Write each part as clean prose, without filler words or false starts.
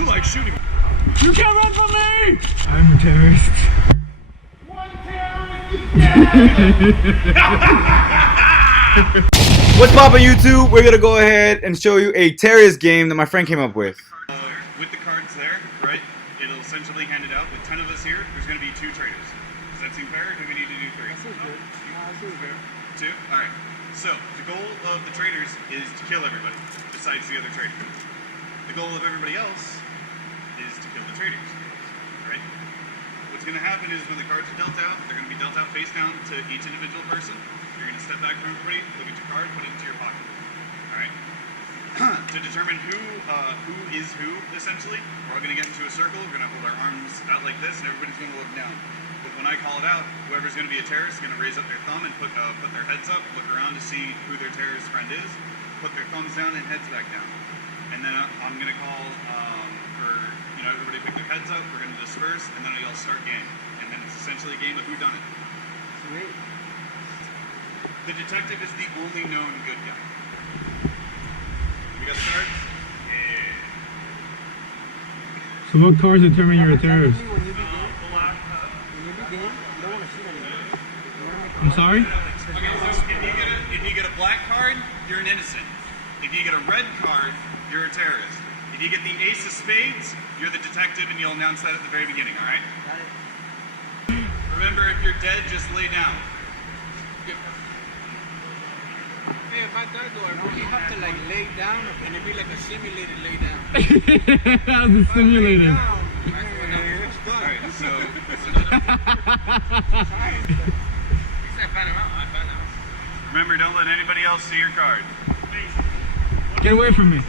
You like shooting. You can't run from me! I'm a terrorist. One terrorist. What's poppin' YouTube? We're gonna go ahead and show you a terrorist game that my friend came up with. With the cards there, right? It'll essentially hand it out. With 10 of us here, there's gonna be 2 traders. Does that seem fair, or do we need to do 3? That seems good. That seems fair. 2? Alright. So, the goal of the traders is to kill everybody, besides the other trader. The goal of everybody else is to kill the traders. Right? What's going to happen is when the cards are dealt out, they're going to be dealt out face down to each individual person. You're going to step back from everybody, look at your card, put it into your pocket. Alright? To determine who is who, essentially, we're all going to get into a circle, we're going to hold our arms out like this, and everybody's going to look down. But when I call it out, whoever's going to be a terrorist is going to raise up their thumb and put their heads up, look around to see who their terrorist friend is, put their thumbs down and heads back down. And then I'm going to call for, everybody pick their heads up, we're going to disperse, and then you'll start game. And then it's essentially a game of whodunit. Sweet. The detective is the only known good guy. We got the cards? Yeah. So what cards determine you're a terrorist? Black. When you begin, you don't want to shoot anyone. I'm sorry? Okay, so if you get a black card, you're an innocent. If you get a red card, you're a terrorist. If you get the ace of spades, you're the detective, and you'll announce that at the very beginning, alright? Got it. Remember, if you're dead, just lay down. Hey, if I die, do I really have to like lay down, or can it be like a simulated lay down? How's it simulated? Alright, so... Remember, don't let anybody else see your card. Get away from me.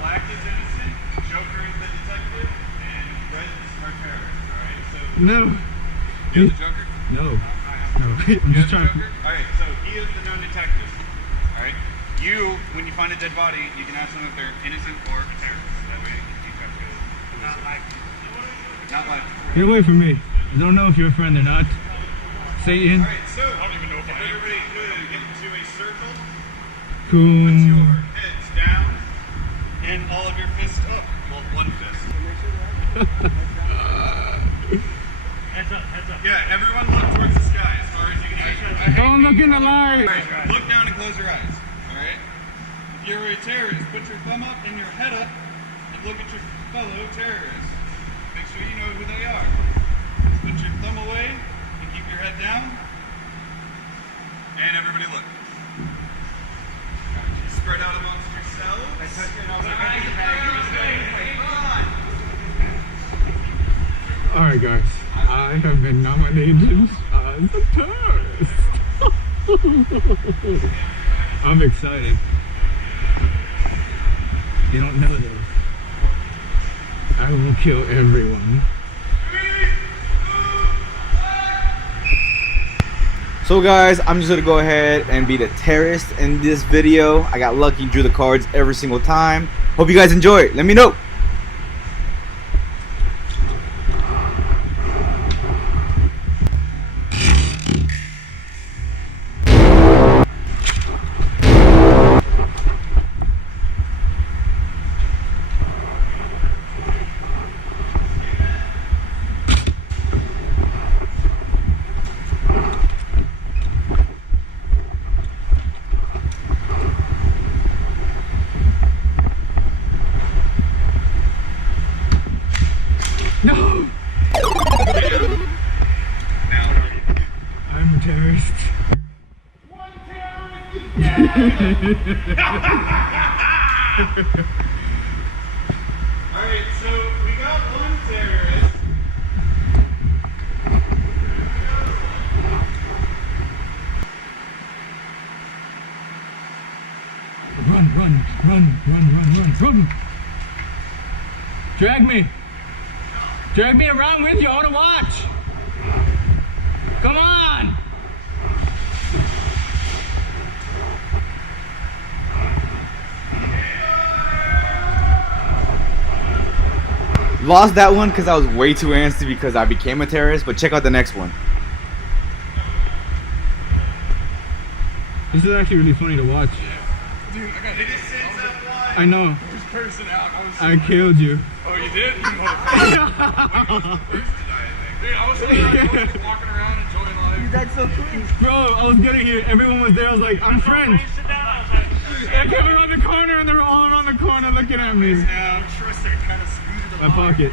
Black is innocent, Joker is the detective, and red is our terrorist, alright? So... No. You're the Joker? No. No. I'm just trying to... Alright, so he is the known detective. Alright? You, when you find a dead body, you can ask them if they're innocent or a terrorist. That way you try to go. Not like. Not like. Get away from me. I don't know if you're a friend or not. Satan. Alright, so I don't even know if everybody could get into a circle. Cool. Put your heads down and all of your fists up. Well, one fist. Heads up, heads up. Yeah, everyone look towards the sky as far as you can see. Don't look in the light. Alright, look down and close your eyes. Alright? If you're a terrorist, put your thumb up and your head up and look at your fellow terrorists. Make sure you know who they are. Put your thumb away and keep your head down. And everybody look. Spread out amongst yourselves. Alright guys, I have been nominated as a terrorist. I'm excited. You don't know this. I will kill everyone. So guys, I'm just gonna go ahead and be the terrorist in this video. I got lucky, drew the cards every single time. Hope you guys enjoy it. Let me know. No! I'm a terrorist. One terrorist! Alright, so we got one terrorist. Run! Drag me! Drag me around with you, I wanna watch! Come on! Lost that one because I was way too antsy because I became a terrorist, but check out the next one. This is actually really funny to watch. Dude, I got it. I know. person out. I killed you. Oh, you did? You motherfucker. Dude, I was walking around enjoying life. You died so quick. Bro, I was getting here. Everyone was there. I was like, I'm French. I came around the corner and they were all around the corner looking at me. Now, Tristan kind of scooted My pocket.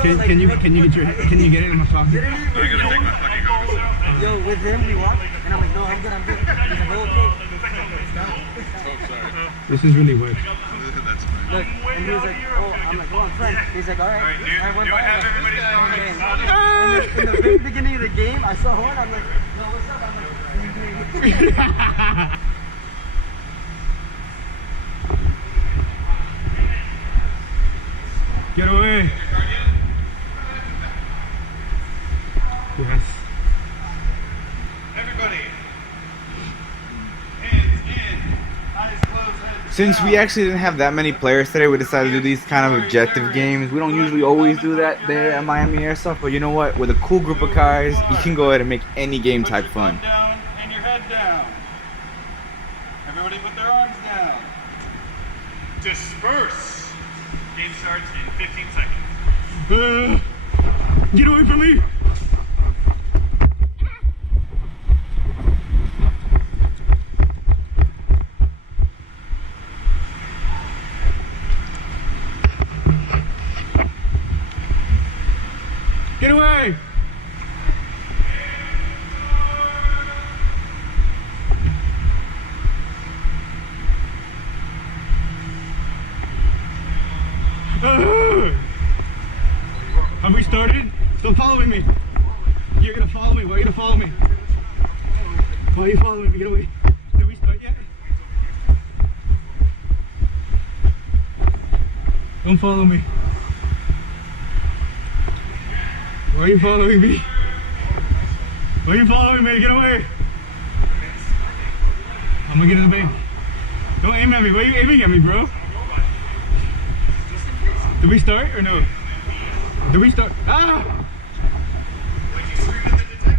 Can you get it in my pocket? I'm gonna take my fucking goggles off. Yo, with him we walked, and I'm like, no, I'm good, I'm good. He's like, oh, okay. Oh, sorry. This is really weird. That's fine. Look, and he was like, oh, I'm like, oh, I'm friend. He's like, all right. Alright, dude, I went do I by, have like, everybody's and contacts? then in the very beginning of the game, I saw Horn, I'm like, no, what's up? I'm like, Get away. Yes. Everybody. Hands in. Eyes closed. Heads Since we actually didn't have that many players today, we decided to do these kind of objective games. We don't usually always do that there at Miami Airsoft, but you know what? With a cool group of guys, you can go ahead and make any game type fun. Put your thumb down and your head down. Everybody put their arms down. Disperse. Game starts in 15 seconds. Get away from me. Get away! Have we started? Stop following me. You're gonna follow me. Why are you gonna follow me? Why are you following me? Get away. Did we start yet? Don't follow me. Why are you following me? Why are you following me? Get away! I'm gonna get in the bank. Don't aim at me. Why are you aiming at me, bro? Did we start or no? Did we start? Ah! Why'd you scream at the detective?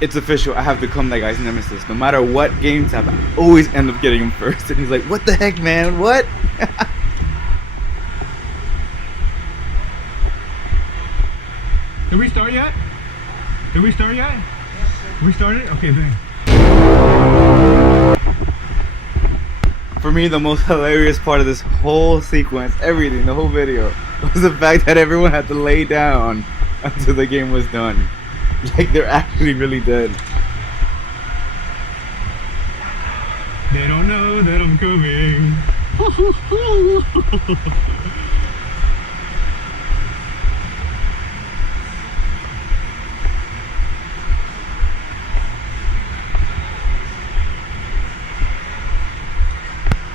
It's official. I have become that guy's nemesis. No matter what games I always end up getting him first. And he's like, what the heck, man? What? Did we start yet? Did we start yet? We started? Okay, bang. For me, the most hilarious part of this whole sequence, everything, the whole video, was the fact that everyone had to lay down until the game was done. Like they're actually really dead. They don't know that I'm coming.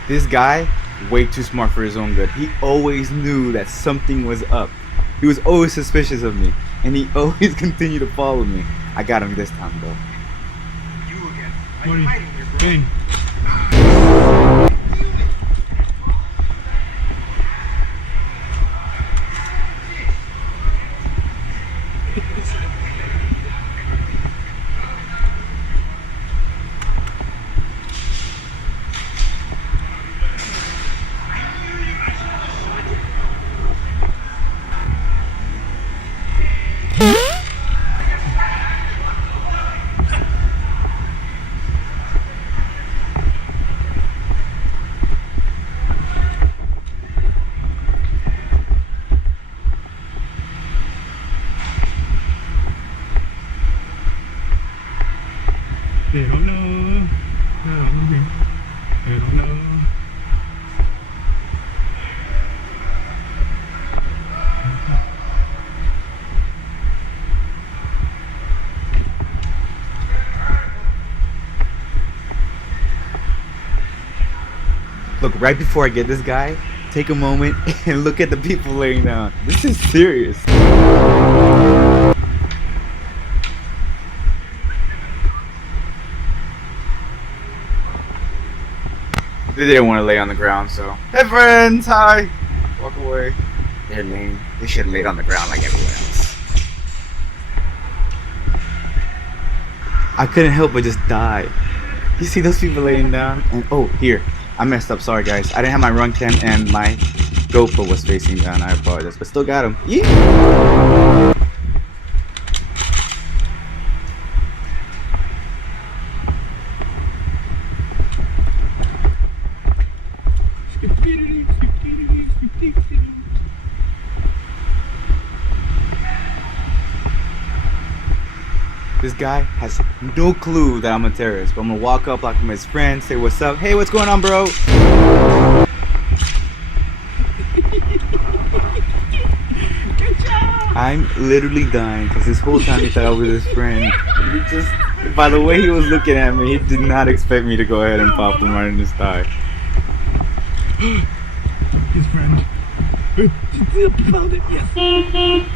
This guy, way too smart for his own good. He always knew that something was up. He was always suspicious of me, and he always continued to follow me. I got him this time, though. You again. What are you? Bang. They don't know. They don't know. Look, right before I get this guy, take a moment and look at the people laying down. This is serious. They didn't want to lay on the ground, so. Hey friends, hi! Walk away. They're lame. They should have laid on the ground like everyone else. I couldn't help but just die. You see those people laying down? And oh, here. I messed up. Sorry, guys. I didn't have my run cam and my GoPro was facing down. I apologize, but still got him. Yeah. This guy has no clue that I'm a terrorist, but I'm gonna walk up like I'm his friend, say what's up. Hey, what's going on, bro? I'm literally dying because this whole time he thought I was his friend. He just, by the way he was looking at me, he did not expect me to go ahead and pop him right in his thigh. His friend. Found it, yes.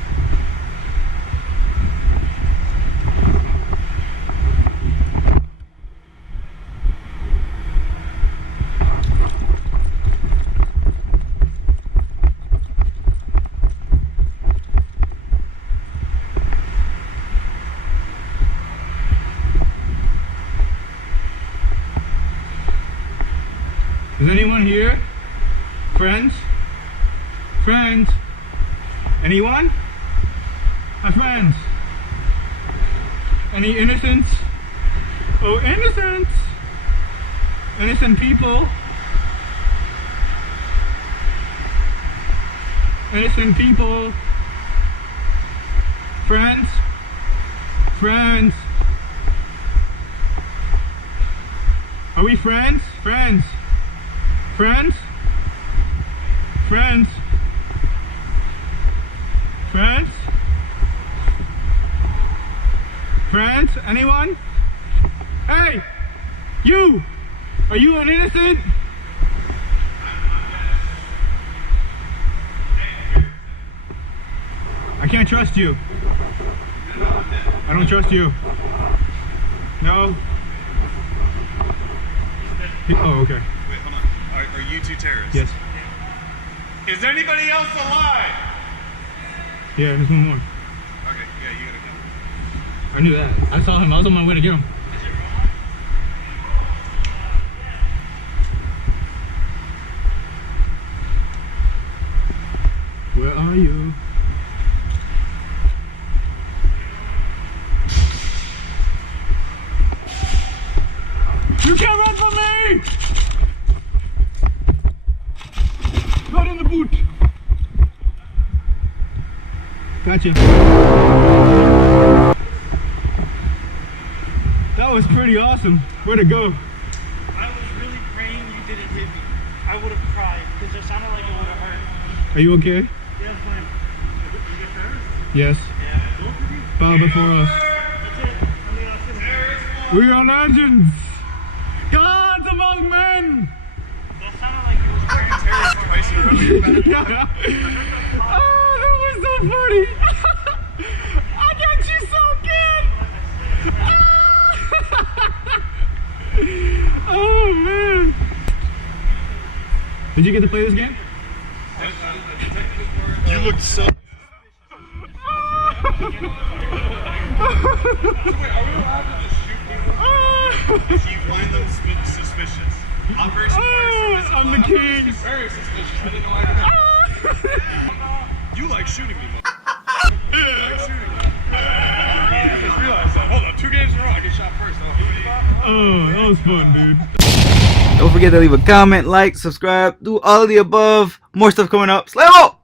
Is anyone here? Friends? Friends? Anyone? My friends? Any innocents? Oh, innocents! Innocent people? Innocent people? Friends? Friends? Are we friends? Friends? Friends? Friends? Friends? Friends? Anyone? Hey! You! Are you an innocent? I can't trust you. I don't trust you. No? Oh, okay. Wait, hold on. Are you two terrorists? Yes. Is anybody else alive? Yeah, there's one more. Okay, yeah, you gotta go. I knew that. I saw him. I was on my way to get him. Where are you? You can't run from me! Right in the boot. Gotcha. That was pretty awesome. Where'd it go? I was really praying you didn't hit me. I would have cried because it sounded like it would have hurt. Are you okay? Yeah, I'm fine. You get terrorists? Yes. Yeah. Bow before us. That's it. I mean, I'll We are legends. Gods among men. that sounded like you were praying Terrorists twice in a row. You're back. Yeah. Oh, that was so funny. I got you so good. Oh man. Did you get to play this game? You looked so. If you find them suspicious, Operation I'm the king. Very suspicious. I didn't know I You like shooting me, You like shooting me. I just realized that. Hold on, 2 games in a row. I get shot first. Oh, that was fun, dude. Don't forget to leave a comment, like, subscribe, do all of the above. More stuff coming up. Slam out!